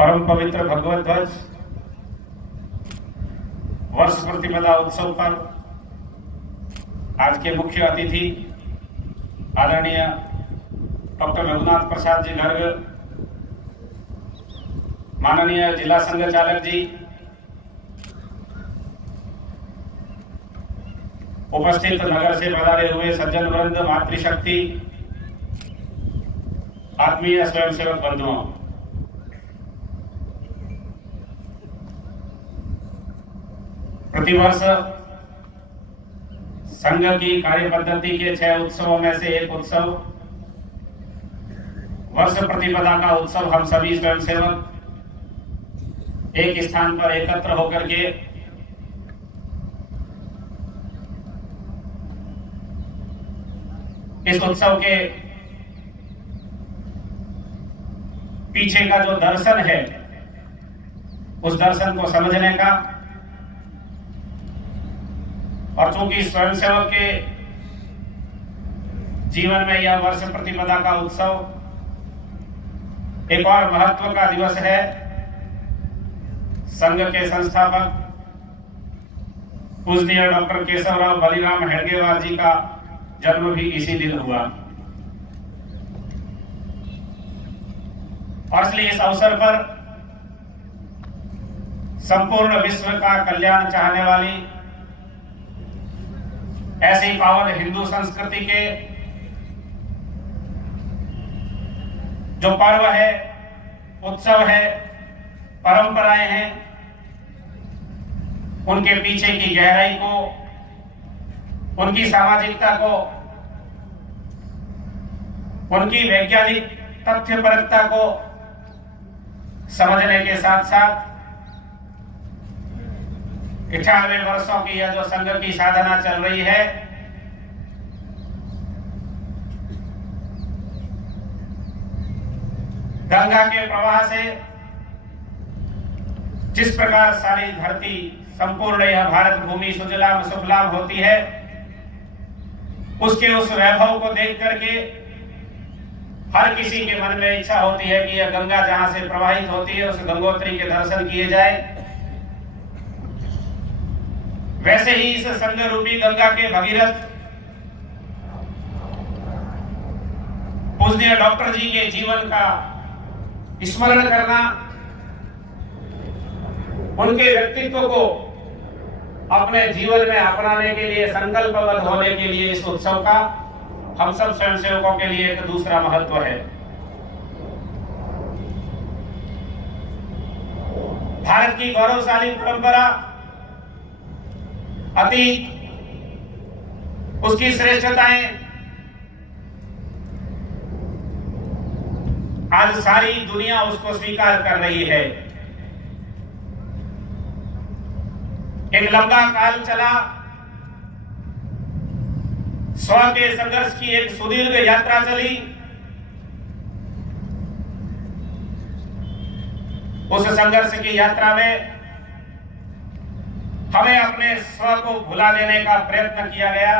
परम पवित्र भगवत ध्वज वर्ष प्रतिपदा उत्सव पर आज के मुख्य अतिथि आदरणीय डॉक्टर रघुनाथ प्रसाद जी गर्ग, माननीय जिला संघ चालक जी, उपस्थित नगर से पधारे हुए सज्जन वृंद, मातृशक्ति, आत्मीय स्वयंसेवक बंधुओं, प्रतिवर्ष संघ की कार्य पद्धति के 6 उत्सवों में से एक उत्सव वर्ष प्रतिपदा का उत्सव हम सभी स्वयंसेवक एक स्थान पर एकत्र होकर के इस उत्सव के पीछे का जो दर्शन है उस दर्शन को समझने का, और चूंकि स्वयंसेवक के जीवन में यह वर्ष प्रतिपदा का उत्सव एक और महत्व का दिवस है। संघ के संस्थापक पूजनीय डॉक्टर केशवराव बलिराम हेडगेवार जी का जन्म भी इसी दिन हुआ, और इसलिए इस अवसर पर संपूर्ण विश्व का कल्याण चाहने वाली ऐसी पावन हिंदू संस्कृति के जो पर्व है, उत्सव है, परंपराएं हैं, उनके पीछे की गहराई को, उनकी सामाजिकता को, उनकी वैज्ञानिक तथ्यपरकता को समझने के साथ साथ 98 वर्षों की यह जो संघ की साधना चल रही है, गंगा के प्रवाह से जिस प्रकार सारी धरती संपूर्ण यह भारत भूमि सुजलाम सुफलाम होती है, उसके उस वैभव को देख करके हर किसी के मन में इच्छा होती है कि यह गंगा जहां से प्रवाहित होती है उस गंगोत्री के दर्शन किए जाए। वैसे ही इस संघ रूपी गंगा के भगीरथ पूजनीय डॉक्टर जी के जीवन का स्मरण करना, उनके व्यक्तित्व को अपने जीवन में अपनाने के लिए, संकल्पबद्ध होने के लिए इस उत्सव का हम सब स्वयंसेवकों के लिए एक दूसरा महत्व है। भारत की गौरवशाली परंपरा, अतीत, उसकी श्रेष्ठताएं आज सारी दुनिया उसको स्वीकार कर रही है। एक लंबा काल चला, स्व के संघर्ष की एक सुदीर्घ यात्रा चली। उस संघर्ष की यात्रा में हमें अपने स्व को भुला देने का प्रयत्न किया गया।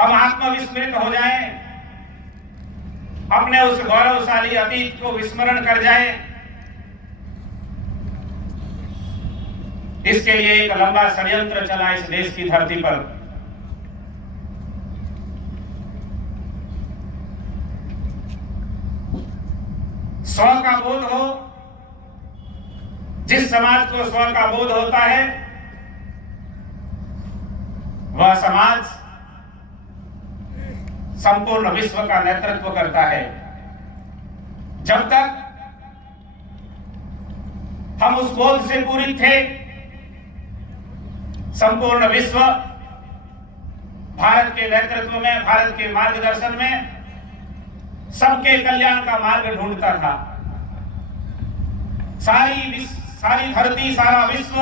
हम आत्मविस्मृत हो जाएं, अपने उस गौरवशाली अतीत को विस्मरण कर जाएं। इसके लिए एक लंबा षड्यंत्र चला इस देश की धरती पर। स्व का बोध हो, जिस समाज को स्व का बोध होता है वह समाज संपूर्ण विश्व का नेतृत्व करता है। जब तक हम उस बोध से पूरित थे, संपूर्ण विश्व भारत के नेतृत्व में, भारत के मार्गदर्शन में सबके कल्याण का मार्ग ढूंढता था। सारी धरती, सारा विश्व,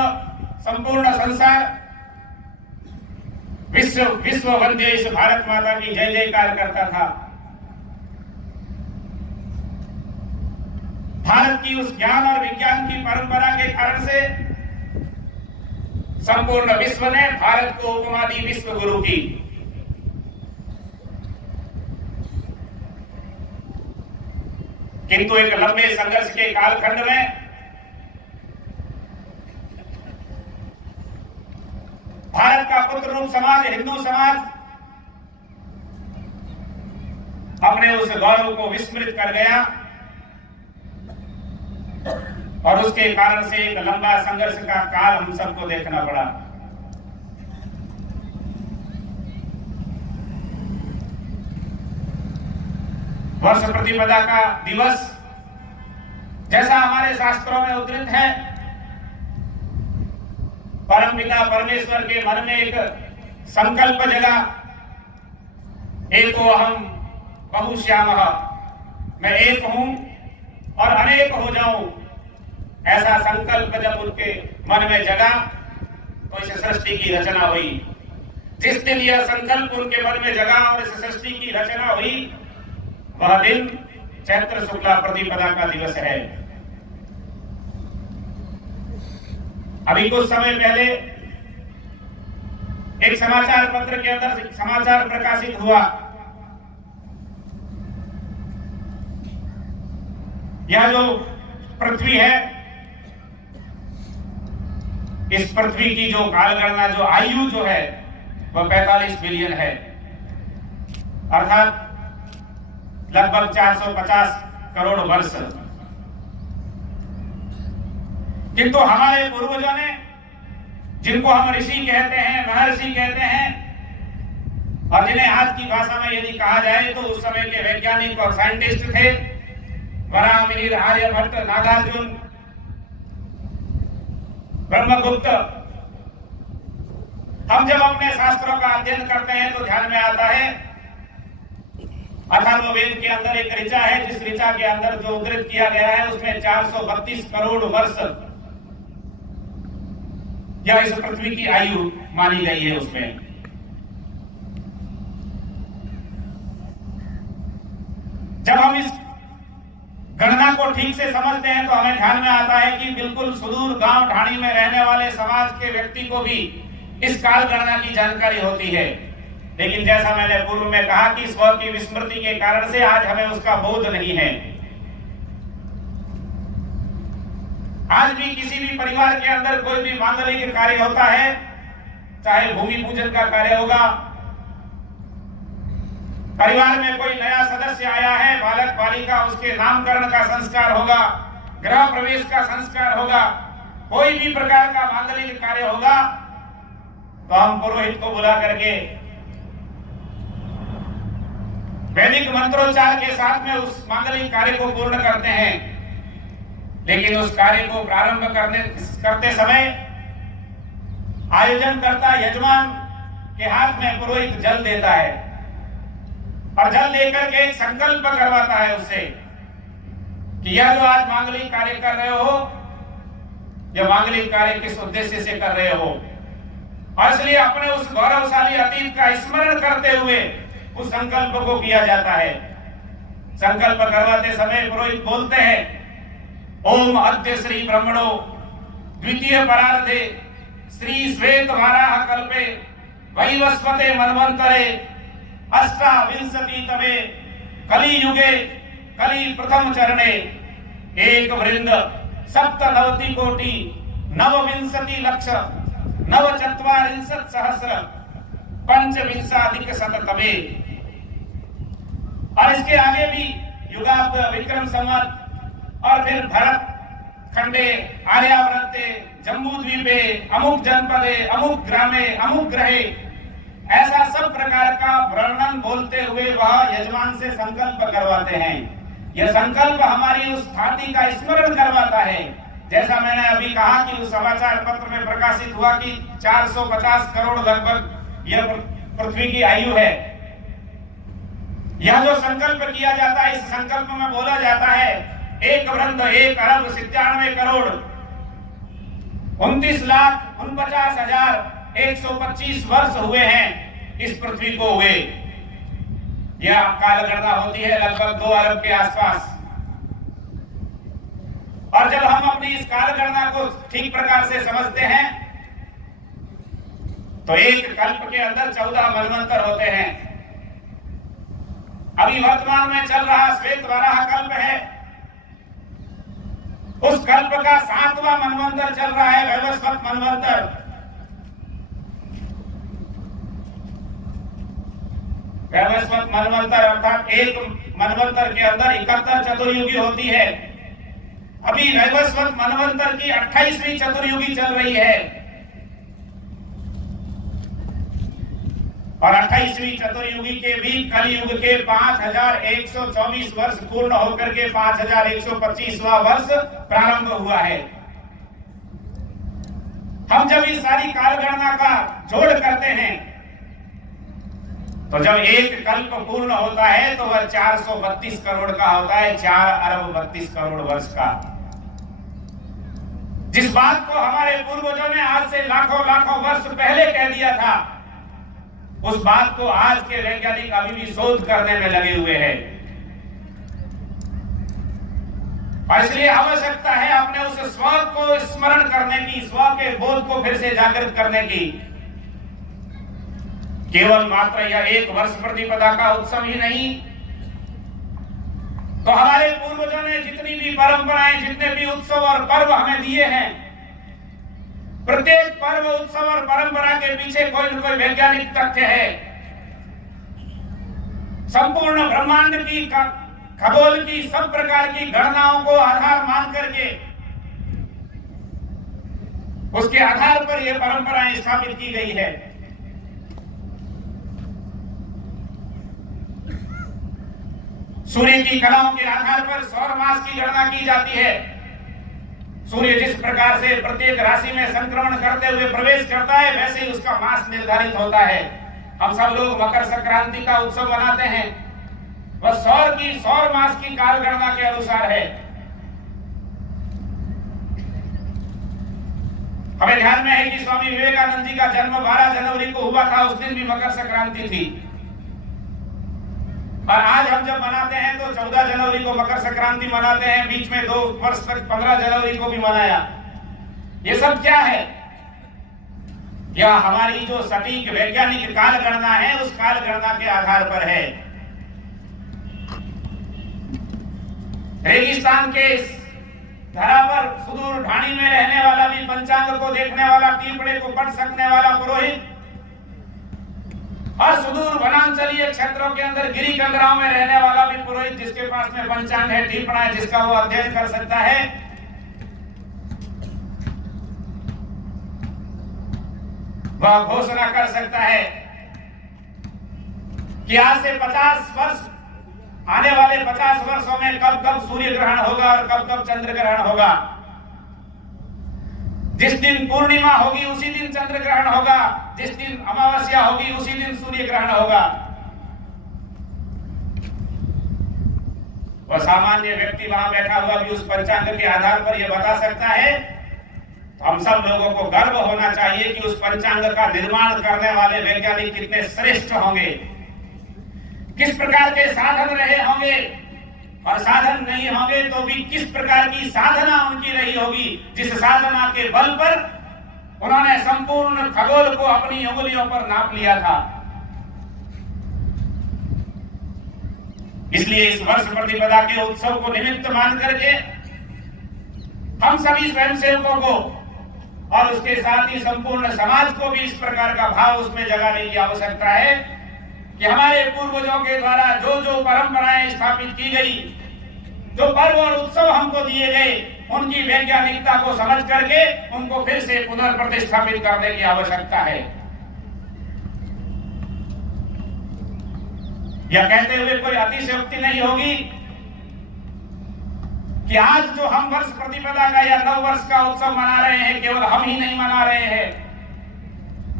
संपूर्ण संसार विश्व वंदे इस भारत माता की जय जयकार करता था। भारत की उस ज्ञान और विज्ञान की परंपरा के कारण से संपूर्ण विश्व ने भारत को उपमा दी विश्व गुरु की। किंतु एक लंबे संघर्ष के कालखंड में भारत का पुत्र रूप समाज, हिंदू समाज अपने उस गौरव को विस्मृत कर गया और उसके कारण से एक लंबा संघर्ष का काल हम सबको देखना पड़ा। वर्ष प्रतिपदा का दिवस जैसा हमारे शास्त्रों में उद्धृत है, परमपिता परमेश्वर के मन में एक संकल्प जगा, एको अहम बहुश्यामः, मैं एक हूं और अनेक हो जाऊं, ऐसा संकल्प जब उनके मन में जगा तो इस सृष्टि की रचना हुई। जिस दिन यह संकल्प उनके मन में जगा और इस सृष्टि की रचना हुई, वह दिन चैत्र शुक्ला प्रतिपदा का दिवस है। अभी कुछ समय पहले एक समाचार पत्र के अंदर समाचार प्रकाशित हुआ। यह जो पृथ्वी है, इस पृथ्वी की जो कालगणना, जो आयु जो है वह 45 बिलियन है, अर्थात लगभग 450 करोड़ वर्ष। किंतु हमारे पूर्वजों ने, जिनको हम ऋषि कहते हैं, महर्षि कहते हैं, और जिन्हें आज की भाषा में यदि कहा जाए तो उस समय के वैज्ञानिक और साइंटिस्ट थे, वराहमिहिर, आर्यभट्ट, नागार्जुन, ब्रह्मगुप्त। हम जब अपने शास्त्रों का अध्ययन करते हैं तो ध्यान में आता है अथर्ववेद के अंदर एक ऋचा है, जिस ऋचा के अंदर जो उद्धृत किया गया है उसमें 432 करोड़ वर्ष या इस पृथ्वी की आयु मानी गई है। उसमें जब हम इस गणना को ठीक से समझते हैं तो हमें ध्यान में आता है कि बिल्कुल सुदूर गांव ढाणी में रहने वाले समाज के व्यक्ति को भी इस काल गणना की जानकारी होती है। लेकिन जैसा मैंने पूर्व में कहा कि स्व की विस्मृति के कारण से आज हमें उसका बोध नहीं है। आज भी किसी भी परिवार के अंदर कोई भी मांगलिक कार्य होता है, चाहे भूमि पूजन का कार्य होगा, परिवार में कोई नया सदस्य आया है, बालक बालिका, उसके नामकरण का संस्कार होगा, गृह प्रवेश का संस्कार होगा, कोई भी प्रकार का मांगलिक कार्य होगा तो हम पुरोहित को बुला करके वैदिक मंत्रोच्चार के साथ में उस मांगलिक कार्य को पूर्ण करते हैं। लेकिन उस कार्य को प्रारंभ करते समय आयोजनकर्ता यजमान के हाथ में पुरोहित जल देता है और जल देकर के एक संकल्प करवाता है उससे कि यह जो आज मांगलिक कार्य कर रहे हो, यह मांगलिक कार्य किस उद्देश्य से कर रहे हो, और इसलिए अपने उस गौरवशाली अतीत का स्मरण करते हुए उस संकल्प को किया जाता है। संकल्प करवाते समय पुरोहित बोलते हैं, ओम अद्य श्री ब्रह्मणो द्वितीय परार्धे श्री श्वेत वाराह कल्पे वैवस्वते मनवंतरे अष्टाविंशति तमे कली युगे कली प्रथम चरणे एक वृंद सप्तनवति कोटि नवविंशति लक्ष नवचत्वारिंशत् सहस्र पंचविंशाधिक शततमे। और इसके आगे भी युगाब्द, विक्रम संवत, और फिर भरत खंडे, आर्यावर्ते, जम्बू द्वीपे, अमुक जनपदे, अमुक ग्रामे, अमुक ग्रहे, ऐसा सब प्रकार का वर्णन बोलते हुए वह यजमान से संकल्प करवाते हैं। यह संकल्प हमारी उस ख्याति का स्मरण करवाता है। जैसा मैंने अभी कहा कि उस समाचार पत्र में प्रकाशित हुआ कि 450 करोड़ लगभग यह पृथ्वी की आयु है। यह जो संकल्प किया जाता है, इस संकल्प में बोला जाता है 1 वृंद 1 अरब 97 करोड़ 29,49,125 वर्ष हुए हैं इस पृथ्वी को हुए। यह कालगणना होती है लगभग 2 अरब के आसपास। और जब हम अपनी इस कालगणना को ठीक प्रकार से समझते हैं तो एक कल्प के अंदर 14 मनवंतर होते हैं। अभी वर्तमान में चल रहा श्वेत वराह कल्प है, उस कल्प का 7वां मनवंतर चल रहा है, वैवस्वत मनवंतर। वैवस्वत मनवंतर अर्थात एक मनवंतर के अंदर 71 चतुर्युगी होती है। अभी वैवस्वत मनवंतर की 28वीं चतुर्युगी चल रही है और 28वीं चतुर्युगी के भी कलयुग के 5124 वर्ष पूर्ण होकर के 5125वां वर्ष प्रारंभ हुआ है। हम जब इस सारी कालगणना का जोड़ करते हैं तो जब एक कल्प पूर्ण होता है तो वह 432 करोड़ का होता है, 4 अरब 32 करोड़ वर्ष का। जिस बात को हमारे पूर्वजों ने आज से लाखों लाखों वर्ष पहले कह दिया था, उस बात को आज के वैज्ञानिक अभी भी शोध करने में लगे हुए हैं। और इसलिए आवश्यकता है अपने उस स्व को स्मरण करने की, स्व के बोध को फिर से जागृत करने की। केवल मात्र यह एक वर्ष प्रतिपदा का उत्सव ही नहीं, तो हमारे पूर्वजों ने जितनी भी परंपराएं, जितने भी उत्सव और पर्व हमें दिए हैं, प्रत्येक पर्व, उत्सव और परंपरा के पीछे कोई न कोई वैज्ञानिक तथ्य है। संपूर्ण ब्रह्मांड की, खगोल की सब प्रकार की गणनाओं को आधार मान करके उसके आधार पर यह परंपराएं स्थापित की गई है। सूर्य की कलाओं के आधार पर सौर मास की गणना की जाती है। सूर्य जिस प्रकार से प्रत्येक राशि में संक्रमण करते हुए प्रवेश करता है, वैसे ही उसका मास निर्धारित होता है। हम सब लोग मकर संक्रांति का उत्सव मनाते हैं, वह सौर मास की काल गणना के अनुसार है। हमें ध्यान में है कि स्वामी विवेकानंद जी का जन्म 12 जनवरी को हुआ था, उस दिन भी मकर संक्रांति थी। और आज हम जब मनाते हैं तो 14 जनवरी को मकर संक्रांति मनाते हैं, बीच में 2 वर्ष तक 15 जनवरी को भी मनाया। ये सब क्या है? यह हमारी जो सटीक वैज्ञानिक काल गणना है, उस काल गणना के आधार पर है। रेगिस्तान के इस धरा पर सुदूर ढाणी में रहने वाला भी पंचांग को देखने वाला, टीपड़े को पढ़ सकने वाला पुरोहित और सुदूर वनांचलीय क्षेत्रों के अंदर गिरी कंदराओं में रहने वाला भी पुरोहित, जिसके पास में पंचांग है, टीपड़ा है, जिसका वो अध्ययन कर सकता है, वह घोषणा कर सकता है कि आज से 50 वर्ष, आने वाले 50 वर्षों में कब कब सूर्य ग्रहण होगा और कब कब चंद्र ग्रहण होगा। जिस दिन पूर्णिमा होगी उसी दिन चंद्र ग्रहण होगा, जिस दिन अमावस्या होगी उसी दिन सूर्य ग्रहण होगा। वह सामान्य व्यक्ति वहां बैठा हुआ भी उस पंचांग के आधार पर यह बता सकता है। हम सब लोगों को गर्व होना चाहिए कि उस पंचांग का निर्माण करने वाले वैज्ञानिक कितने श्रेष्ठ होंगे, किस प्रकार के साधन रहे होंगे, और साधन नहीं होंगे तो भी किस प्रकार की साधना उनकी रही होगी, जिस साधना के बल पर उन्होंने संपूर्ण खगोल को अपनी उंगलियों पर नाप लिया था। इसलिए इस वर्ष प्रतिपदा के उत्सव को निमित्त मान करके हम सभी स्वयंसेवकों को और उसके साथ ही संपूर्ण समाज को भी इस प्रकार का भाव उसमें जगाने की आवश्यकता है कि हमारे पूर्वजों के द्वारा जो जो परंपराएं स्थापित की गई, जो पर्व और उत्सव हमको दिए गए, उनकी वैज्ञानिकता को समझ करके उनको फिर से पुनर्प्रतिष्ठापित करने की आवश्यकता है। यह कहते हुए कोई अतिशयोक्ति नहीं होगी कि आज जो हम वर्ष प्रतिपदा का या नव वर्ष का उत्सव मना रहे हैं, केवल हम ही नहीं मना रहे हैं,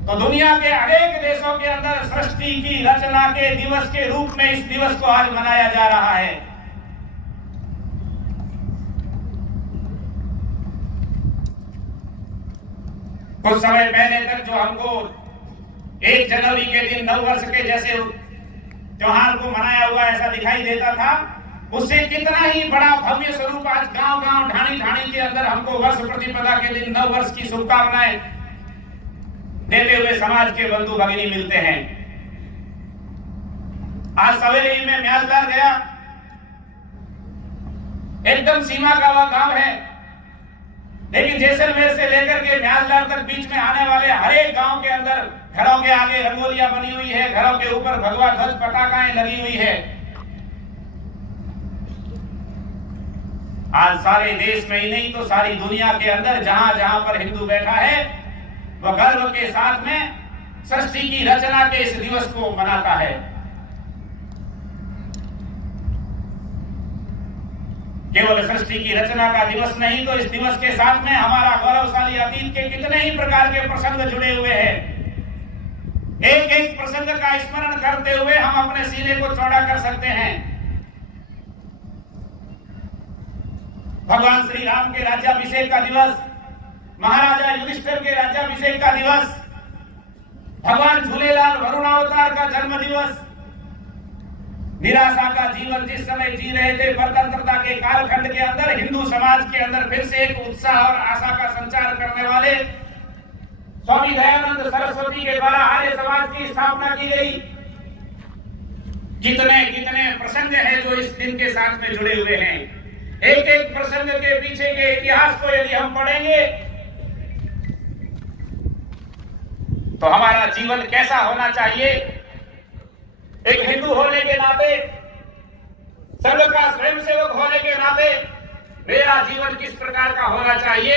तो दुनिया के अनेक देशों के अंदर सृष्टि की रचना के दिवस के रूप में इस दिवस को आज मनाया जा रहा है। कुछ समय पहले तक जो हमको 1 जनवरी के दिन नव वर्ष के जैसे त्योहार को मनाया हुआ ऐसा दिखाई देता था, उससे कितना ही बड़ा भव्य स्वरूप आज गांव गांव, ढाणी ढाणी के अंदर हमको वर्ष प्रतिपदा के दिन नव वर्ष की शुभकामनाएं देते हुए समाज के बंधु भगिनी मिलते हैं। आज सवेरे ही मैं म्याजदार गया, एकदम सीमा का वह गांव है, लेकिन जैसलमेर से लेकर के म्याजदार तक बीच में आने वाले हर एक गांव के अंदर घरों के आगे रंगोलियां बनी हुई है, घरों के ऊपर भगवा ध्वज पताकाएं लगी हुई है। आज सारे देश में ही नहीं तो सारी दुनिया के अंदर जहां जहां पर हिंदू बैठा है वह गर्व के साथ में सृष्टि की रचना के इस दिवस को मनाता है। केवल सृष्टि की रचना का दिवस नहीं तो इस दिवस के साथ में हमारा गौरवशाली अतीत के कितने ही प्रकार के प्रसंग जुड़े हुए हैं। एक एक प्रसंग का स्मरण करते हुए हम अपने सीने को चौड़ा कर सकते हैं। भगवान श्री राम के राज्याभिषेक का दिवस, महाराजा युधिष्ठिर के राज्याभिषेक का दिवस, भगवान झूलेलाल वरुणावतार का जन्म दिवस, निराशा का जीवन जिस समय जी रहे थे स्वतंत्रता के कालखंड के अंदर हिंदू समाज के अंदर फिर से एक उत्साह और आशा का संचार करने वाले स्वामी दयानंद सरस्वती के द्वारा आर्य समाज की स्थापना की गई। कितने कितने प्रसंग हैं जो इस दिन के साथ में जुड़े हुए हैं। एक एक प्रसंग के पीछे के इतिहास को यदि हम पढ़ेंगे तो हमारा जीवन कैसा होना चाहिए, एक हिंदू होने के नाते, संघ का स्वयंसेवक होने के नाते मेरा जीवन किस प्रकार का होना चाहिए,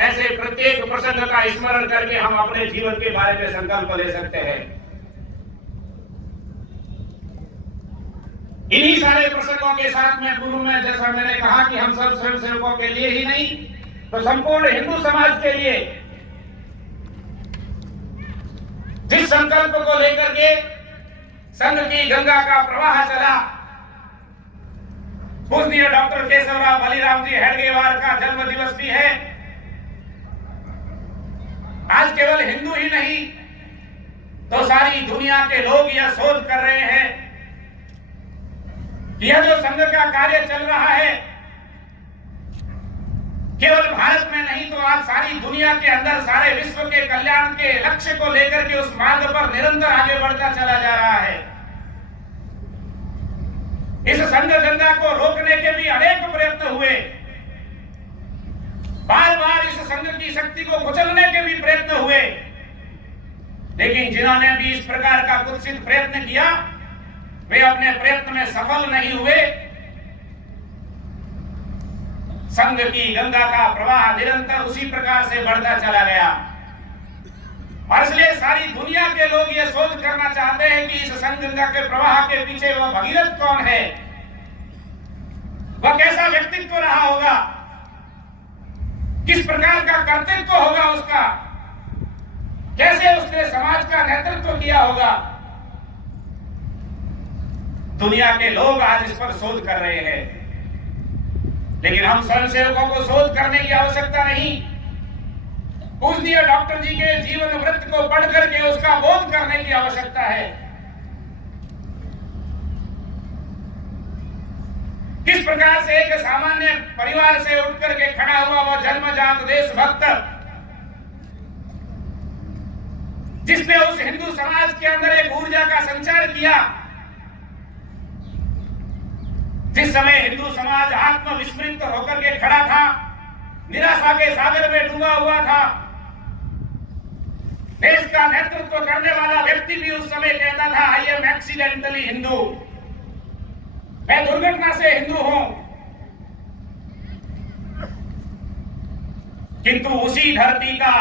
ऐसे प्रत्येक प्रसंग का स्मरण करके हम अपने जीवन के बारे में संकल्प ले सकते हैं। इन्हीं सारे प्रसंगों के साथ में गुरु में जैसा मैंने कहा कि हम सब स्वयंसेवकों के लिए ही नहीं तो संपूर्ण हिंदू समाज के लिए जिस संकल्प को लेकर के संघ की गंगा का प्रवाह चला, पूजनीय डॉक्टर केशवराव बलिराम जी हेडगेवार का जन्म दिवस भी है। आज केवल हिंदू ही नहीं तो सारी दुनिया के लोग यह शोध कर रहे हैं कि यह जो संघ का कार्य चल रहा है केवल भारत में नहीं तो आज सारी दुनिया के अंदर सारे विश्व के कल्याण के लक्ष्य को लेकर के उस मार्ग पर निरंतर आगे बढ़ता चला जा रहा है। इस संघ गंगा को रोकने के भी अनेक प्रयत्न हुए, बार बार इस संघ की शक्ति को कुचलने के भी प्रयत्न हुए, लेकिन जिन्होंने भी इस प्रकार का कुत्सित प्रयत्न किया वे अपने प्रयत्न में सफल नहीं हुए। संघ की गंगा का प्रवाह निरंतर उसी प्रकार से बढ़ता चला गया और इसलिए सारी दुनिया के लोग ये शोध करना चाहते हैं कि इस संघ गंगा के प्रवाह के पीछे वह भगीरथ कौन है, वह कैसा व्यक्तित्व रहा होगा, किस प्रकार का कर्तृत्व होगा उसका, कैसे उसने समाज का नेतृत्व किया होगा। दुनिया के लोग आज इस पर शोध कर रहे हैं, लेकिन हम स्वयंसेवकों को शोध करने की आवश्यकता नहीं, पूजनीय डॉक्टर जी के जीवन वृत्त को पढ़ करके उसका बोध करने की आवश्यकता है। किस प्रकार से एक सामान्य परिवार से उठ करके खड़ा हुआ वह जन्मजात देशभक्त जिसने उस हिंदू समाज के अंदर एक ऊर्जा का संचार किया। जिस समय हिंदू समाज आत्मविस्मृत होकर के खड़ा था, निराशा के सागर में डूबा हुआ था, देश का नेतृत्व करने वाला व्यक्ति भी उस समय कहता था आई एम एक्सीडेंटली हिंदू, मैं दुर्घटना से हिंदू हूं। किंतु उसी धरती का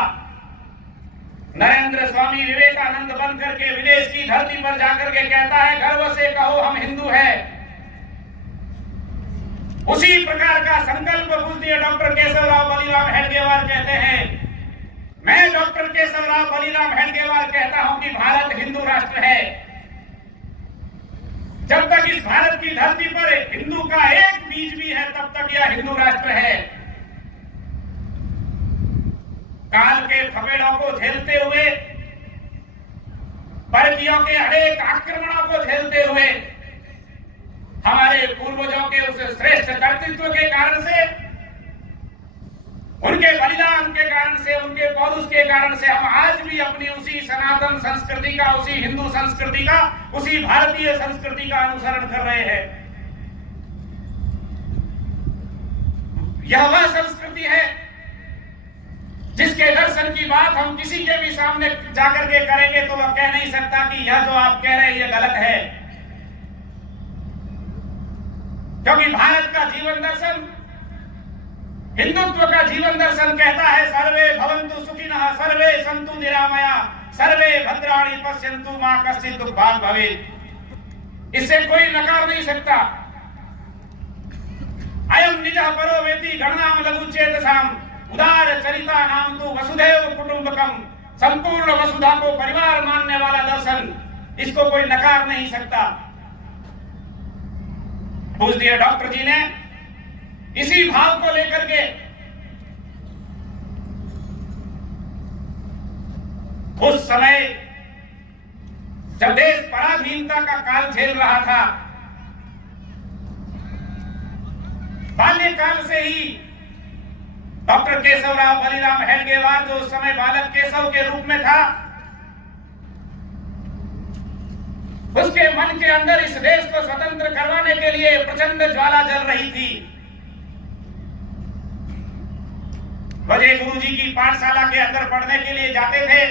नरेंद्र स्वामी विवेकानंद बन करके विदेश की धरती पर जाकर के कहता है गर्व से कहो हम हिंदू हैं। उसी प्रकार का संकल्प पूजनीय डॉक्टर केशवराव बलिराम हेडगेवार कहते हैं। मैं डॉक्टर केशवराव बलिराम हेडगेवार कहता हूं कि भारत हिंदू राष्ट्र है। जब तक इस भारत की धरती पर हिंदू का एक बीज भी है तब तक यह हिंदू राष्ट्र है। काल के थपेड़ों को झेलते हुए, परकियों के अनेक आक्रमणों को झेलते हुए, हमारे पूर्वजों के उस श्रेष्ठ कर्तृत्व के कारण से, उनके बलिदान के कारण से, उनके पौरुष के कारण से हम आज भी अपनी उसी सनातन संस्कृति का, उसी हिंदू संस्कृति का, उसी भारतीय संस्कृति का अनुसरण कर रहे हैं। यह वह संस्कृति है जिसके दर्शन की बात हम किसी के भी सामने जाकर के करेंगे तो वह कह नहीं सकता कि यह जो आप कह रहे हैं यह गलत है, क्योंकि भारत का जीवन दर्शन, हिंदुत्व का जीवन दर्शन कहता है सर्वे भवन्तु सुखिनः सर्वे सन्तु निरामया सर्वे भद्राणि पश्यन्तु मा कश्चित् दुःखभाग् भवेत्। इससे कोई नकार नहीं सकता। अयम निजः परो वेति गणनाम लघु चेतसाम उदार चरिता नाम तो वसुधैव कुटुंबकम। संपूर्ण वसुधा को परिवार मानने वाला दर्शन, इसको कोई नकार नहीं सकता। पूज्य डॉक्टर जी ने इसी भाव को लेकर के उस समय जब देश पराधीनता का काल झेल रहा था, बाल्यकाल से ही डॉक्टर केशवराव बलिराम हेडगेवार, जो उस समय बालक केशव के रूप में था, उसके मन के अंदर इस देश को स्वतंत्र करवाने के लिए प्रचंड ज्वाला जल रही थी। वजह गुरु जी की पाठशाला के अंदर पढ़ने के लिए जाते थे।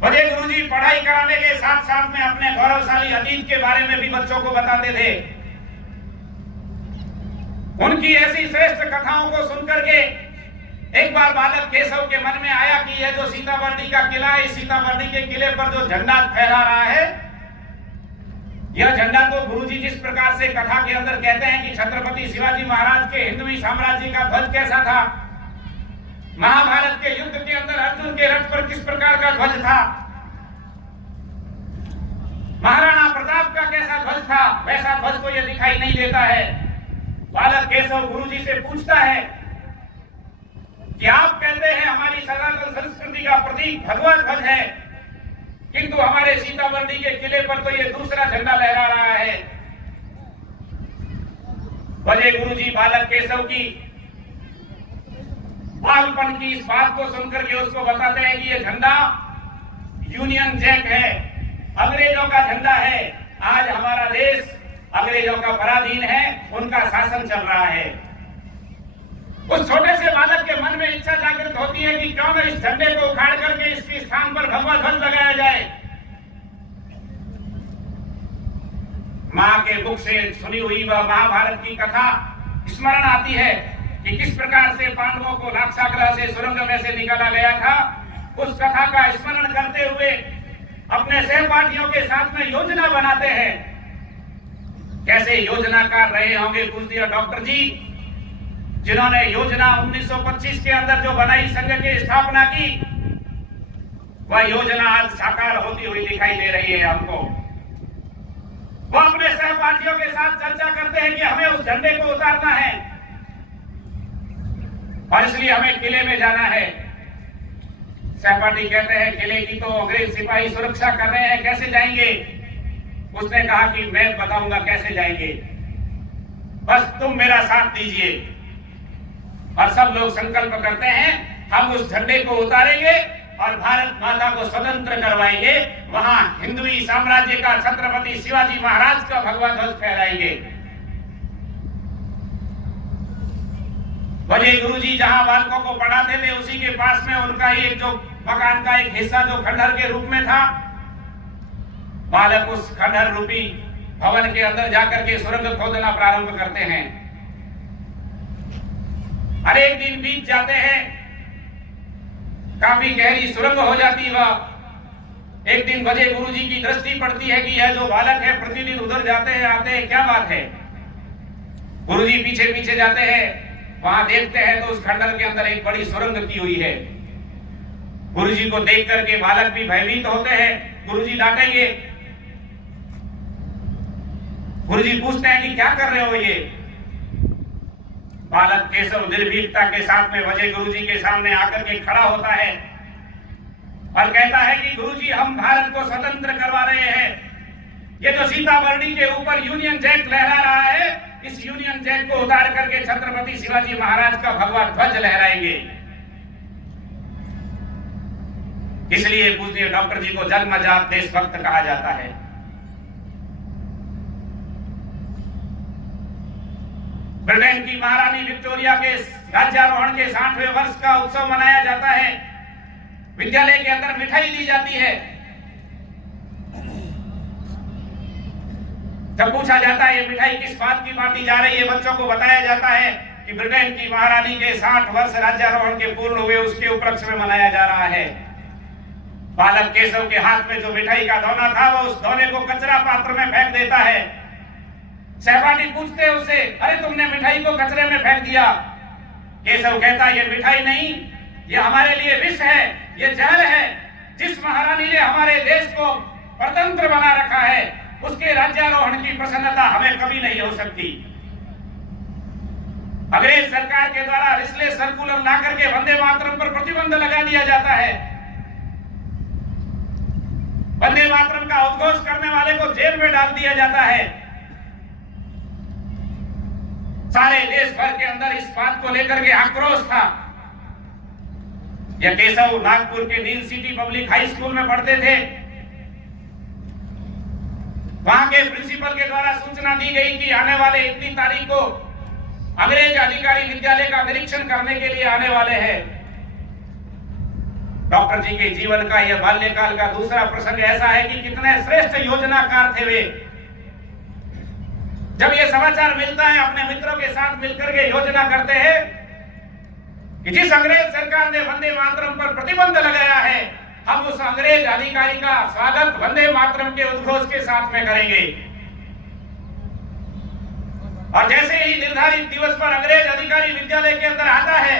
वजह गुरु जी पढ़ाई कराने के साथ साथ में अपने गौरवशाली अतीत के बारे में भी बच्चों को बताते थे। उनकी ऐसी श्रेष्ठ कथाओं को सुनकर के एक बार बालक केशव के मन में आया कि यह जो सीताबर्डी का किला है, इस सीताबर्डी के किले पर जो झंडा फहरा रहा है, यह झंडा तो गुरुजी जिस प्रकार से कथा के अंदर कहते हैं कि छत्रपति शिवाजी महाराज के हिंदवी साम्राज्य का ध्वज कैसा था, महाभारत के युद्ध के अंदर अर्जुन के रथ पर किस प्रकार का ध्वज था, महाराणा प्रताप का कैसा ध्वज था, वैसा ध्वज को यह दिखाई नहीं देता है। बालक केशव गुरुजी से पूछता है कि आप कहते हैं हमारी सनातन संस्कृति का प्रतीक भगवा ध्वज है, किंतु हमारे सीताबर्डी के किले पर तो ये दूसरा झंडा लहरा रहा है। वजह गुरुजी बालक केशव की बालपन की इस बात को सुनकर के उसको बताते हैं कि ये झंडा यूनियन जैक है, अंग्रेजों का झंडा है। आज हमारा देश अंग्रेजों का पराधीन है, उनका शासन चल रहा है। उस छोटे से बालक के मन में इच्छा जागृत होती है कि क्यों न इस झंडे को उखाड़ करके इसके स्थान पर भगवा ध्वज लगाया जाए। मां के मुख से सुनी हुई वह महाभारत की कथा स्मरण आती है कि किस प्रकार से पांडवों को लाक्षागृह से सुरंग में से निकाला गया था। उस कथा का स्मरण करते हुए अपने सहपाठियों के साथ में योजना बनाते हैं। कैसे योजनाकार रहे होंगे पूज्य डॉक्टर जी, जिन्होंने योजना 1925 के अंदर जो बनाई, संघ की स्थापना की, वह योजना आज साकार होती हुई दिखाई दे रही है हमको। वो अपने सहपाठियों के साथ चर्चा करते हैं कि हमें उस झंडे को उतारना है और इसलिए हमें किले में जाना है। सहपाठी कहते हैं किले की तो अंग्रेज सिपाही सुरक्षा कर रहे हैं, कैसे जाएंगे? उसने कहा कि मैं बताऊंगा कैसे जाएंगे, बस तुम मेरा साथ दीजिए। और सब लोग संकल्प करते हैं हम उस झंडे को उतारेंगे और भारत माता को स्वतंत्र करवाएंगे। वहां हिंदवी साम्राज्य का छत्रपति शिवाजी महाराज का भगवा ध्वज फहराएंगे। वजह गुरुजी जहां बालकों को पढ़ाते थे उसी के पास में उनका एक जो मकान का एक हिस्सा जो खंडहर के रूप में था, बालक उस खंडहर रूपी भवन के अंदर जाकर के सुरंग खोदना प्रारंभ करते हैं। हर एक दिन बीत जाते हैं, काफी गहरी सुरंग हो जाती वह। एक दिन वजह गुरुजी की दृष्टि पड़ती है कि यह जो बालक है प्रतिदिन उधर जाते हैं आते हैं, क्या बात है? गुरुजी पीछे पीछे जाते हैं, वहां देखते हैं तो उस खंडहर के अंदर एक बड़ी सुरंग की हुई है। गुरुजी को देख करके बालक भी भयभीत होते हैं, गुरुजी डांटेंगे। गुरुजी पूछते हैं कि क्या कर रहे हो ये? बालक केशव निर्भीकता के साथ में वजह गुरुजी के सामने आकर के खड़ा होता है और कहता है कि गुरुजी हम भारत को स्वतंत्र करवा रहे हैं। ये जो सीताबर्डी के ऊपर यूनियन जैक लहरा रहा है, इस यूनियन जैक को उतार करके छत्रपति शिवाजी महाराज का भगवा ध्वज लहराएंगे। इसलिए पूज्य डॉक्टर जी को जन्मजात देशभक्त कहा जाता है। ब्रिटेन की महारानी विक्टोरिया के राज्यारोहण के 60वें वर्ष का उत्सव मनाया जाता है। विद्यालय के अंदर मिठाई दी जाती है। जब पूछा जाता है ये मिठाई किस बात की बांटी जा रही है, बच्चों को बताया जाता है कि ब्रिटेन की महारानी के 60 वर्ष राज्यारोहण के पूर्ण हुए उसके उपलक्ष्य में मनाया जा रहा है। बालक केशव के हाथ में जो मिठाई का दोना था वो उस दोने को कचरा पात्र में फेंक देता है। सहपाठी पूछते हैं उसे, अरे तुमने मिठाई को कचरे में फेंक दिया। केशव कहता है ये मिठाई नहीं, ये हमारे लिए विष है, ये जहर है। जिस महारानी ने हमारे देश को परतंत्र बना रखा है उसके राज्यारोहण की प्रसन्नता हमें कभी नहीं हो सकती। अंग्रेज सरकार के द्वारा रिसले सर्कुलर ला करके वंदे मातरम पर प्रतिबंध लगा दिया जाता है। वंदे मातरम का उद्घोष करने वाले को जेल में डाल दिया जाता है। सारे देश भर के अंदर इस बात को लेकर के आक्रोश था। यह केशव नागपुर के नील सिटी पब्लिक हाई स्कूल में पढ़ते थे। वहां के प्रिंसिपल के द्वारा सूचना दी गई कि आने वाले इतनी तारीख को अंग्रेज अधिकारी विद्यालय का निरीक्षण करने के लिए आने वाले हैं। डॉक्टर जी के जीवन का यह बाल्यकाल का दूसरा प्रसंग ऐसा है कि कितने श्रेष्ठ योजनाकार थे वे। जब यह समाचार मिलता है अपने मित्रों के साथ मिलकर के योजना करते हैं कि जिस अंग्रेज सरकार ने वंदे मातरम पर प्रतिबंध लगाया है हम उस अंग्रेज अधिकारी का स्वागत वंदे मातरम के उद्घोष के साथ में करेंगे। और जैसे ही निर्धारित दिवस पर अंग्रेज अधिकारी विद्यालय के अंदर आता है,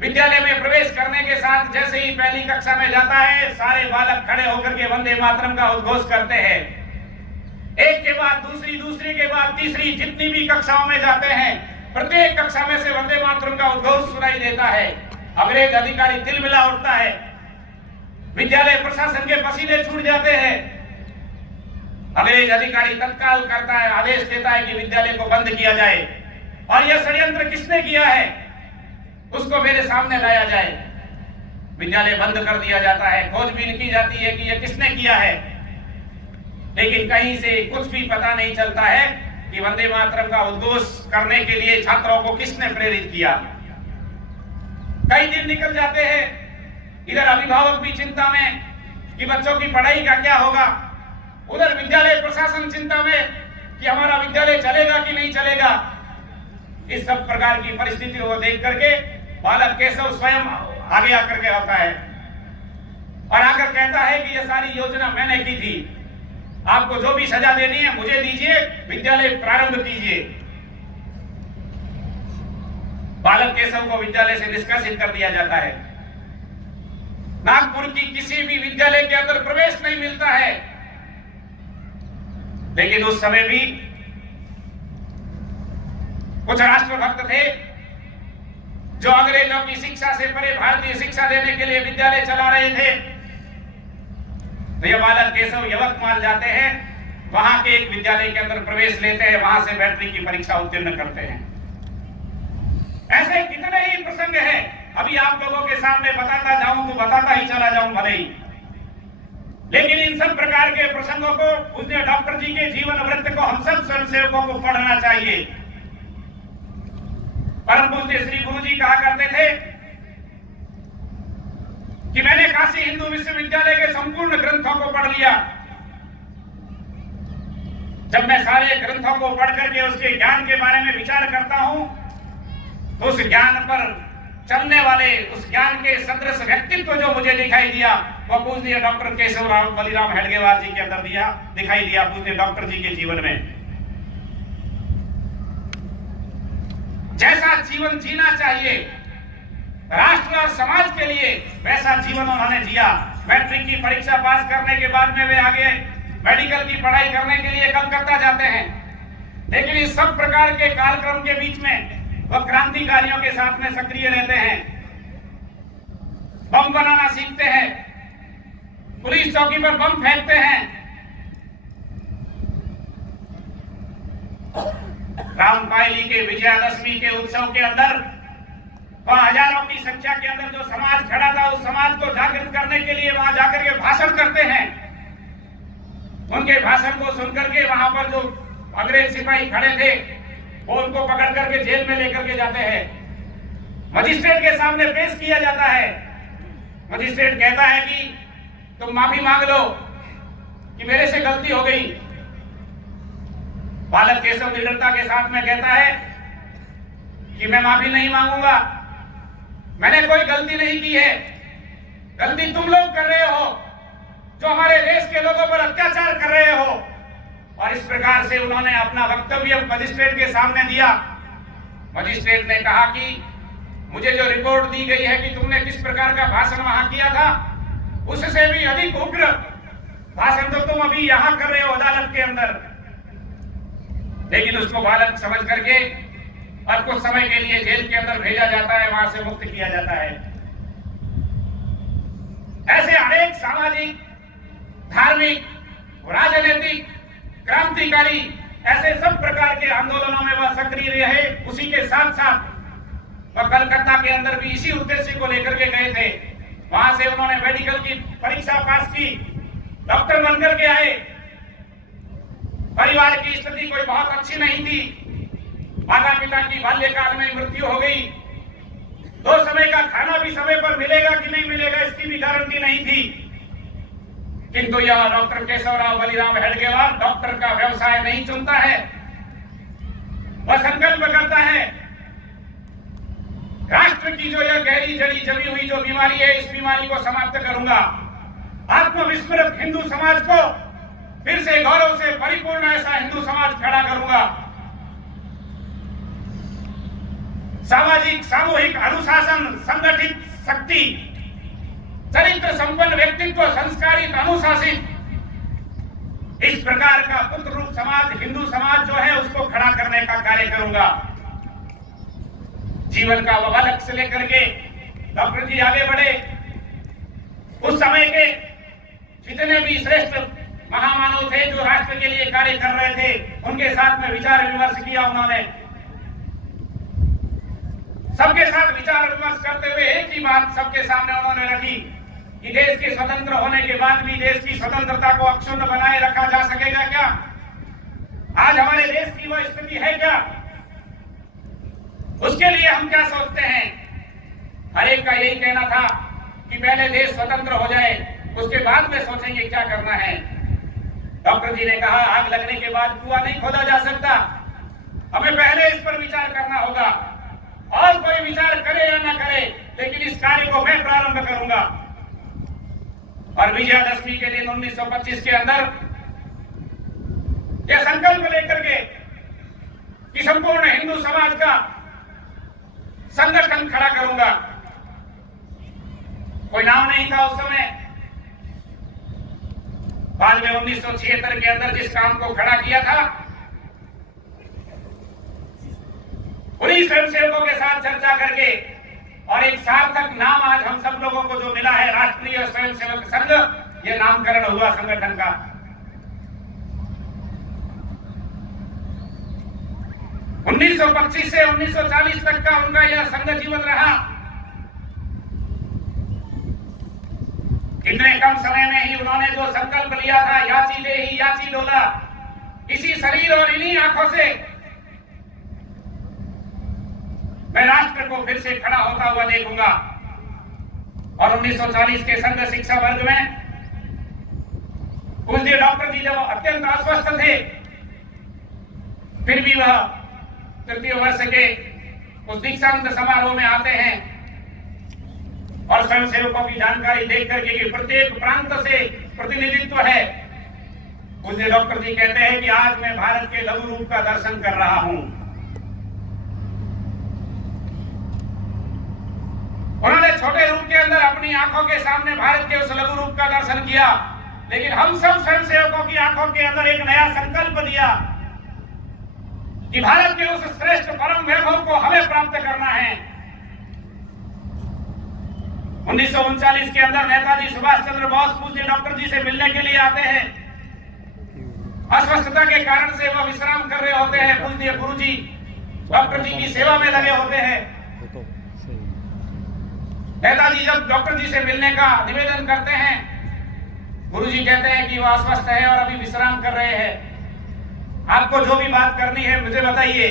विद्यालय में प्रवेश करने के साथ जैसे ही पहली कक्षा में जाता है सारे बालक खड़े होकर के वंदे मातरम का उद्घोष करते हैं। एक के बाद दूसरी, दूसरी के बाद तीसरी, जितनी भी कक्षाओं में जाते हैं प्रत्येक कक्षा में से वंदे मातरम का उद्घोष सुनाई देता है। अंग्रेज अधिकारी तिलमिला उठता है। विद्यालय प्रशासन के पसीने छूट जाते हैं। अंग्रेज अधिकारी तत्काल करता है, आदेश देता है कि विद्यालय को बंद किया जाए और यह षड्यंत्र किसने किया है उसको मेरे सामने लाया जाए। विद्यालय बंद कर दिया जाता है। खोजबीन की जाती है कि यह किसने किया है, लेकिन कहीं से कुछ भी पता नहीं चलता है कि वंदे मातरम का उद्घोष करने के लिए छात्रों को किसने प्रेरित किया। कई दिन निकल जाते हैं। इधर अभिभावक भी चिंता में कि बच्चों की पढ़ाई का क्या होगा, उधर विद्यालय प्रशासन चिंता में कि हमारा विद्यालय चलेगा कि नहीं चलेगा। इस सब प्रकार की परिस्थितियों को देख करके बालक केशव स्वयं आगे आकर के आता है और आकर कहता है कि यह सारी योजना मैंने की थी, आपको जो भी सजा देनी है मुझे दीजिए, विद्यालय प्रारंभ कीजिए। बालक केशव को विद्यालय से निष्कासित कर दिया जाता है। नागपुर की किसी भी विद्यालय के अंदर प्रवेश नहीं मिलता है। लेकिन उस समय भी कुछ राष्ट्रभक्त थे जो अंग्रेजों की शिक्षा से परे भारतीय शिक्षा देने के लिए विद्यालय चला रहे थे। तो ये बालक केशव यवतमाल जाते हैं, वहां के एक विद्यालय के अंदर प्रवेश लेते हैं, वहां से मैट्रिक की परीक्षा उत्तीर्ण करते हैं। ऐसे कितने ही प्रसंग हैं, अभी आप लोगों के सामने बताता जाऊं तो बताता ही चला जाऊं भले ही, लेकिन इन सब प्रकार के प्रसंगों को पूज्य डॉक्टर जी के जीवन वृत्त को हम सब स्वयंसेवकों को पढ़ना चाहिए। परम पूज्य श्री गुरु जी कहा करते थे कि मैंने काशी हिंदू विश्वविद्यालय के संपूर्ण ग्रंथों को पढ़ लिया। जब मैं सारे ग्रंथों को पढ़ करके उसके ज्ञान के बारे में विचार करता हूं तो उस ज्ञान पर चलने वाले, उस ज्ञान के सदृश व्यक्तित्व जो मुझे दिखाई दिया वो पूज्य डॉक्टर केशव राव बलिराम हेडगेवार जी के अंदर दिखाई दिया पूज्य डॉक्टर जी के जीवन में। जैसा जीवन जीना चाहिए राष्ट्र और समाज के लिए वैसा जीवन उन्होंने जिया। मैट्रिक की परीक्षा पास करने के बाद में वे आगे मेडिकल की पढ़ाई करने के लिए कलकत्ता जाते हैं। लेकिन इस सब प्रकार के कार्यक्रम के बीच में वह क्रांतिकारियों के साथ में सक्रिय रहते हैं, बम बनाना सीखते हैं, पुलिस चौकी पर बम फेंकते हैं। रामपायली के विजयादशमी के उत्सव के अंदर वह हजारों की संख्या के अंदर जो समाज खड़ा था उस समाज को जागृत करने के लिए वहां जाकर के भाषण करते हैं। उनके भाषण को सुनकर के वहां पर जो अंग्रेज सिपाही खड़े थे वो उनको पकड़ करके जेल में लेकर के जाते हैं, मजिस्ट्रेट के सामने पेश किया जाता है। मजिस्ट्रेट कहता है कि तुम माफी मांग लो कि मेरे से गलती हो गई। बालक केशव दृढ़ता के साथ में कहता है कि मैं माफी नहीं मांगूंगा, मैंने कोई गलती नहीं की है, गलती तुम लोग कर रहे हो जो हमारे देश के लोगों पर अत्याचार कर रहे हो। और इस प्रकार से उन्होंने अपना वक्तव्य मजिस्ट्रेट के सामने दिया। मजिस्ट्रेट ने कहा कि मुझे जो रिपोर्ट दी गई है कि तुमने किस प्रकार का भाषण वहां किया था, उससे भी अधिक उग्र भाषण तो तुम अभी यहां कर रहे हो अदालत के अंदर। लेकिन उसको बालक समझ करके और कुछ समय के लिए जेल के अंदर भेजा जाता है, वहां से मुक्त किया जाता है। ऐसे अनेक सामाजिक, धार्मिक, राजनीतिक, क्रांतिकारी ऐसे सब प्रकार के आंदोलनों में वह सक्रिय रहे। उसी के साथ साथ वह कलकत्ता के अंदर भी इसी उद्देश्य को लेकर के गए थे। वहां से उन्होंने मेडिकल की परीक्षा पास की, डॉक्टर बनकर के आए। परिवार की स्थिति कोई बहुत अच्छी नहीं थी, माता पिता की बाल्यकाल में मृत्यु हो गई, 2 समय का खाना भी समय पर मिलेगा कि नहीं मिलेगा इसकी भी गारंटी नहीं थी। किंतु यह डॉक्टर केशवराव बलिराम हेडगेवार डॉक्टर का व्यवसाय नहीं चुनता है। वह संकल्प करता है राष्ट्र की जो यह गहरी जड़ी जमी हुई जो बीमारी है, इस बीमारी को समाप्त करूंगा। आत्मविस्मृत हिंदू समाज को फिर से गौरव से परिपूर्ण ऐसा हिंदू समाज खड़ा करूंगा। सामाजिक सामूहिक अनुशासन, संगठित शक्ति, चरित्र संपन्न व्यक्तित्व, संस्कारित अनुशासित, इस प्रकार का पुत्र रूप समाज, हिंदू समाज जो है उसको खड़ा करने का कार्य करूंगा। जीवन का वह लक्ष्य लेकर के डॉक्टर जी आगे बढ़े। उस समय के जितने भी श्रेष्ठ महामानव थे जो राष्ट्र के लिए कार्य कर रहे थे, उनके साथ में विचार विमर्श किया उन्होंने। सबके साथ विचार विमर्श करते हुए एक ही बात सबके सामने उन्होंने रखी कि देश के स्वतंत्र होने के बाद भी देश की स्वतंत्रता को अक्षुण्ण बनाए रखा जा सकेगा क्या? आज हमारे देश की वह स्थिति है क्या? उसके लिए हम क्या सोचते हैं? हर एक का यही कहना था कि पहले देश स्वतंत्र हो जाए, उसके बाद में सोचेंगे क्या करना है। डॉक्टर जी ने कहा आग लगने के बाद कुआं नहीं खोदा जा सकता, हमें पहले इस पर विचार करना होगा। और कोई विचार करे या ना करे, लेकिन इस कार्य को मैं प्रारंभ करूंगा। और विजयादशमी के दिन 1925 के अंदर यह संकल्प लेकर के कि संपूर्ण हिंदू समाज का संगठन खड़ा करूंगा। कोई नाम नहीं था उस समय। बाद में 1976 के अंदर जिस काम को खड़ा किया था, उन्हीं स्वयंसेवकों के साथ चर्चा करके और एक सार्थक नाम आज हम सब लोगों को जो मिला है, राष्ट्रीय स्वयंसेवक संघ, यह नामकरण हुआ संगठन का। उन्नीस 1925 से 1940 तक का उनका यह संघ जीवन रहा। इतने कम समय में ही उन्होंने जो संकल्प लिया था, याची देहि याची डोला, इसी शरीर और इन्हीं आंखों से मैं राष्ट्र को फिर से खड़ा होता हुआ देखूंगा। और 1940 के संघ शिक्षा वर्ग में पूज्य डॉक्टर जी जब अत्यंत अस्वस्थ थे, फिर भी वह तृतीय वर्ष के उस दीक्षांत समारोह में आते हैं और स्वयंसेवकों की जानकारी देख करके कि प्रत्येक प्रांत से प्रतिनिधित्व है। पूज्य डॉक्टर जी कहते हैं कि आज मैं भारत के लघु रूप का दर्शन कर रहा हूं। उन्होंने छोटे रूप के अंदर अपनी आंखों के सामने भारत के उस लघु रूप का दर्शन किया, लेकिन हम सब स्वयंसेवकों की आंखों के अंदर एक नया संकल्प दिया कि भारत के उस श्रेष्ठ परम वैभव को हमें प्राप्त करना है। 1939 के अंदर नेताजी सुभाष चंद्र बोस पूज्य डॉक्टर जी से मिलने के लिए आते हैं। अस्वस्थता के कारण से वह विश्राम कर रहे होते हैं। पूज्य गुरुजी डॉक्टर जी की सेवा में लगे होते हैं। नेताजी जब डॉक्टर जी से मिलने का निवेदन करते हैं, गुरुजी कहते हैं कि वह अस्वस्थ है और अभी विश्राम कर रहे हैं, आपको जो भी बात करनी है मुझे बताइए।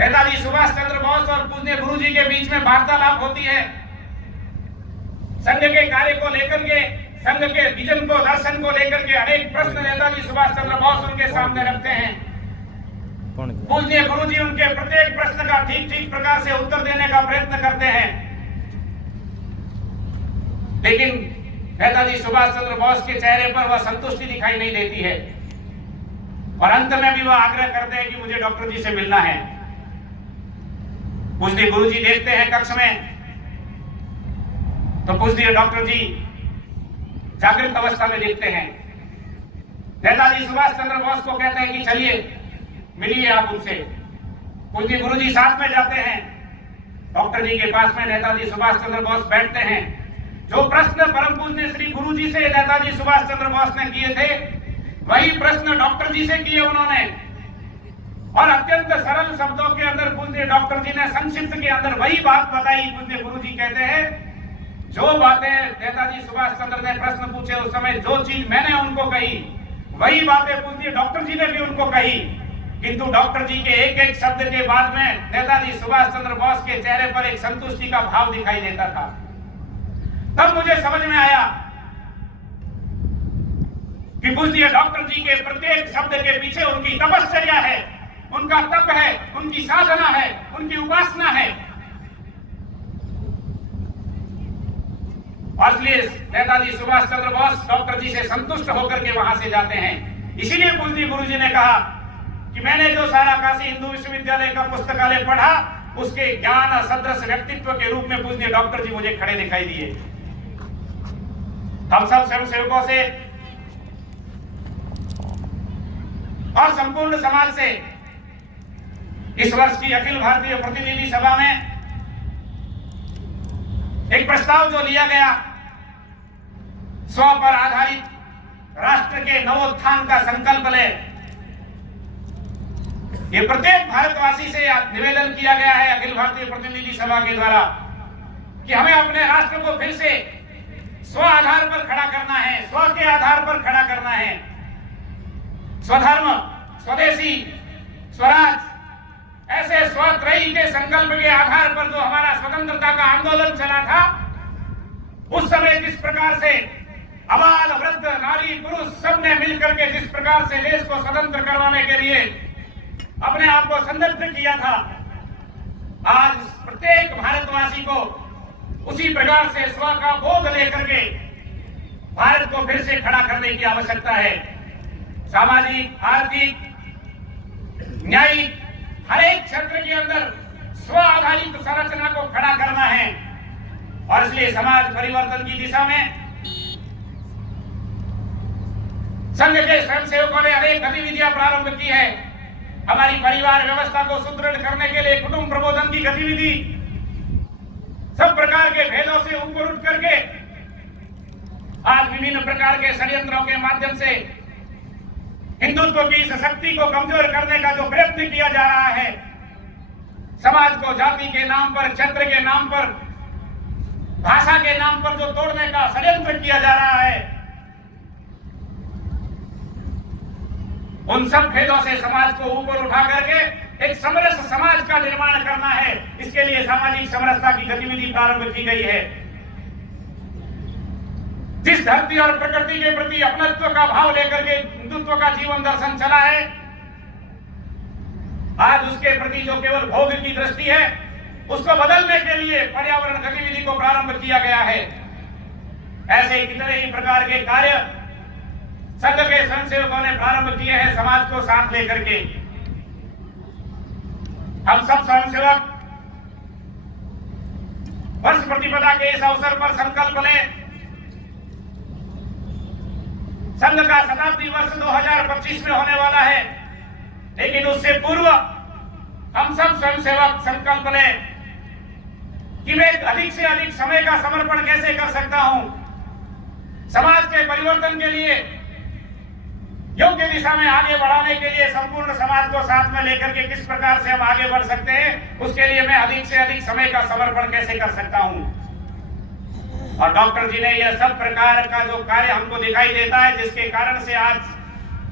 नेताजी सुभाष चंद्र बोस और पूज्य गुरुजी के बीच में वार्तालाप होती है। संघ के कार्य को लेकर के, संघ के विजन को, दर्शन को लेकर के अनेक प्रश्न नेताजी सुभाष चंद्र बोस उनके सामने रखते हैं। पूज्य गुरुजी उनके प्रत्येक प्रश्न का ठीक ठीक प्रकार से उत्तर देने का प्रयत्न करते हैं, लेकिन नेताजी सुभाष चंद्र बोस के चेहरे पर वह संतुष्टि दिखाई नहीं देती है और अंत में भी वह आग्रह करते हैं कि मुझे डॉक्टर जी से मिलना है। पूज्य गुरुजी देखते हैं कक्ष में तो पूज्य डॉक्टर जी जागृत अवस्था में देखते हैं। नेताजी सुभाष चंद्र बोस को कहते हैं कि चलिए मिलिए आप उनसे। पूज्य गुरुजी साथ में जाते हैं। डॉक्टर जी के पास में नेताजी सुभाष चंद्र बोस बैठते हैं। जो प्रश्न परम पूज्य श्री गुरुजी से नेताजी सुभाष चंद्र बोस ने किए थे, वही प्रश्न डॉक्टर जी से किए उन्होंने, और अत्यंत सरल शब्दों के अंदर पूज्य डॉक्टर जी ने संक्षिप्त के अंदर वही बात बताई। पूज्य गुरुजी कहते हैं जो बातें नेताजी सुभाष चंद्र ने प्रश्न पूछे उस समय, जो चीज मैंने उनको कही, वही बातें पूज्य डॉक्टर जी ने भी उनको कही, किंतु डॉक्टर जी के एक एक शब्द के बाद में नेताजी सुभाष चंद्र बोस के चेहरे पर एक संतुष्टि का भाव दिखाई देता था। तब मुझे समझ में आया कि पूज्य डॉक्टर जी के प्रत्येक शब्द के पीछे उनकी तपश्चर्या है, उनका तप है, उनकी साधना है, उनकी उपासना है। और इसलिए नेताजी सुभाष चंद्र बोस डॉक्टर जी से संतुष्ट होकर के वहां से जाते हैं। इसीलिए पूज्य गुरुजी ने कहा कि मैंने जो सारा काशी हिंदू विश्वविद्यालय का पुस्तकालय पढ़ा, उसके ज्ञान सदृश व्यक्तित्व के रूप में पूज्य डॉक्टर जी मुझे खड़े दिखाई दिए। हम सब स्वयंसेवकों से और संपूर्ण समाज से इस वर्ष की अखिल भारतीय प्रतिनिधि सभा में एक प्रस्ताव जो लिया गया, स्व पर आधारित राष्ट्र के नवोत्थान का संकल्प ले, ये प्रत्येक भारतवासी से निवेदन किया गया है अखिल भारतीय प्रतिनिधि सभा के द्वारा कि हमें अपने राष्ट्र को फिर से स्व आधार पर खड़ा करना है, स्व के आधार पर खड़ा करना है। स्वधर्म, स्वदेशी, स्वराज, ऐसे स्वत्रयी के संकल्प के आधार पर जो हमारा स्वतंत्रता का आंदोलन चला था, उस समय जिस प्रकार से अबाल वृद्ध नारी पुरुष सब ने मिलकर के जिस प्रकार से देश को स्वतंत्र करवाने के लिए अपने आप को संदिग्ध किया था, आज प्रत्येक भारतवासी को उसी प्रकार से स्व का बोध लेकर के भारत को फिर से खड़ा करने की आवश्यकता है। सामाजिक, आर्थिक, न्यायिक हर एक क्षेत्र के अंदर स्व आधारित संरचना को खड़ा करना है और इसलिए समाज परिवर्तन की दिशा में संघ के स्वयंसेवकों ने अनेक गतिविधियां प्रारंभ की है। हमारी परिवार व्यवस्था को सुदृढ़ करने के लिए कुटुंब प्रबोधन की गतिविधि, सब प्रकार के भेदों से ऊपर उठ करके आज विभिन्न प्रकार के षड्यंत्रों के माध्यम से हिंदुत्व की शक्ति को कमजोर करने का जो प्रयत्न किया जा रहा है, समाज को जाति के नाम पर, क्षेत्र के नाम पर, भाषा के नाम पर जो तोड़ने का षड्यंत्र किया जा रहा है, उन सब भेदों से समाज को ऊपर उठा करके एक समरस समाज का निर्माण करना है। इसके लिए सामाजिक समरसता की गतिविधि प्रारंभ की गई है। जिस धरती और प्रकृति के प्रति अपनत्व का भाव लेकर के हिंदुत्व का जीवन दर्शन चला है, आज उसके प्रति जो केवल भोग की दृष्टि है, उसको बदलने के लिए पर्यावरण गतिविधि को प्रारंभ किया गया है। ऐसे कितने ही प्रकार के कार्य संघ के स्वयंसेवकों ने प्रारंभ किए हैं समाज को साथ लेकर के। हम सब स्वयंसेवक वर्ष प्रतिपदा के इस अवसर पर संकल्प लें, संघ का शताब्दी वर्ष 2025 में होने वाला है, लेकिन उससे पूर्व हम सब स्वयंसेवक संकल्प लें कि मैं अधिक से अधिक समय का समर्पण कैसे कर सकता हूं, समाज के परिवर्तन के लिए, योग्य दिशा में आगे बढ़ाने के लिए संपूर्ण समाज को साथ में लेकर के किस प्रकार से हम आगे बढ़ सकते हैं, उसके लिए मैं अधिक से अधिक समय का समर्पण कैसे कर सकता हूं। और डॉक्टर जी ने यह सब प्रकार का जो कार्य हमको दिखाई देता है, जिसके कारण से आज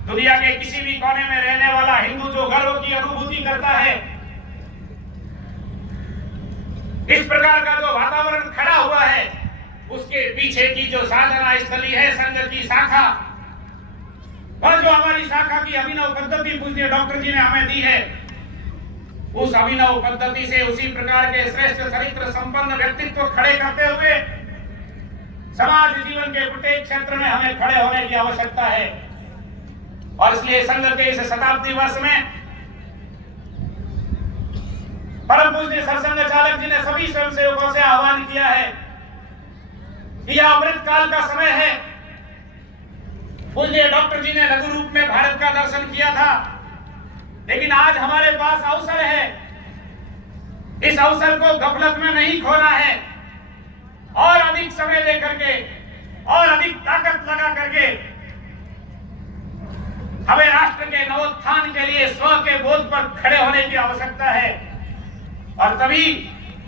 दुनिया के किसी भी कोने में रहने वाला हिंदू जो गर्व की अनुभूति करता है इस प्रकार का जो वातावरण खड़ा हुआ है, उसके पीछे की जो साधना स्थली है संघ की शाखा, और जो हमारी शाखा की अभिनव पद्धति पूज्य डॉक्टर जी ने हमें दी है, उस अभिनव पद्धति से उसी प्रकार के श्रेष्ठ चरित्र संपन्न व्यक्तित्व खड़े करते हुए समाज जीवन के प्रत्येक क्षेत्र में हमें खड़े होने की आवश्यकता है। और इसलिए संघ के इस शताब्दी वर्ष में परम पूज्य सरसंघ चालक जी ने सभी स्वयंसेवकों से आह्वान किया है कि यह अमृत काल का समय है। पूज्य डॉक्टर जी ने लघु रूप में भारत का दर्शन किया था, लेकिन आज हमारे पास अवसर है। इस अवसर को गफलत में नहीं खोना है और अधिक समय लेकर के और अधिक ताकत लगा करके हमें राष्ट्र के नवोत्थान के लिए स्व के बोध पर खड़े होने की आवश्यकता है। और तभी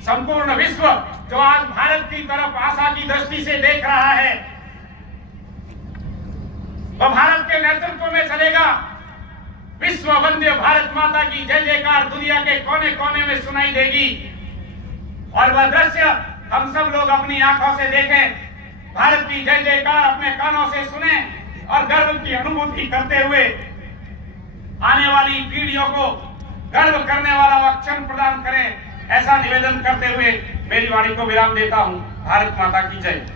संपूर्ण विश्व जो आज भारत की तरफ आशा की दृष्टि से देख रहा है, वह भारत के नेतृत्व में चलेगा। विश्व वंदे भारत माता की जय जयकार दुनिया के कोने कोने में सुनाई देगी और वह दृश्य हम सब लोग अपनी आंखों से देखें, भारत की जय जयकार अपने कानों से सुने और गर्व की अनुभूति करते हुए आने वाली पीढ़ियों को गर्व करने वाला वह क्षण प्रदान करें। ऐसा निवेदन करते हुए मेरी वाणी को विराम देता हूं। भारत माता की जय।